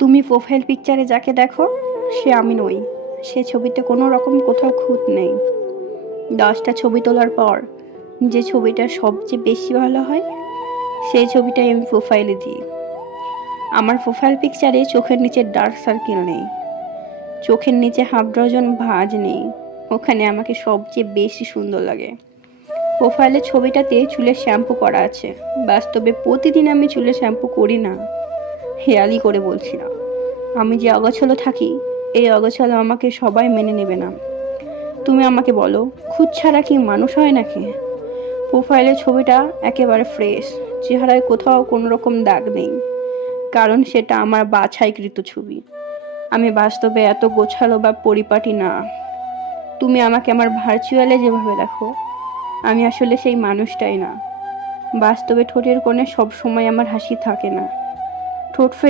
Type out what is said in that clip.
তুমি প্রোফাইল পিকচারে যাকে দেখো সে আমি নই। সে ছবিতে কোনো রকম কোথাও খুঁত নেই। 10টা ছবি তোলার পর যে ছবিটা সবচেয়ে বেশি ভালো হয় সেই ছবিটাই আমি প্রোফাইলে দিই। আমার প্রোফাইল পিকচারে চোখের নিচে ডার্ক সার্কেল নেই, চোখের নিচে হাফ ডজন ভাঁজ নেই। ওখানে আমাকে সবচেয়ে বেশি সুন্দর লাগে। প্রোফাইলের ছবিটাতে চুলে শ্যাম্পু করা আছে, বাস্তবে প্রতিদিন আমি চুলে শ্যাম্পু করি না। হেয়ালি করে বলছি না। আমি যে অগোছালো থাকি, এই অগোছালো আমাকে সবাই মেনে নেবে না। তুমি আমাকে বলো, খুদ ছাড়া কি মানুষ হয় নাকি? প্রোফাইলের ছবিটা একেবারে ফ্রেশ, চেহারায় কোথাও কোনো রকম দাগ নেই, কারণ সেটা আমার বাছাইকৃত ছবি। আমি বাস্তবে এত গোছালো বা পরিপাটি না। তুমি আমাকে আমার ভার্চুয়ালে যেভাবে দেখো, আমি আসলে সেই মানুষটাই না। বাস্তবে ঠোঁটের কোণে সবসময় আমার হাসি থাকে না। ঠোঁট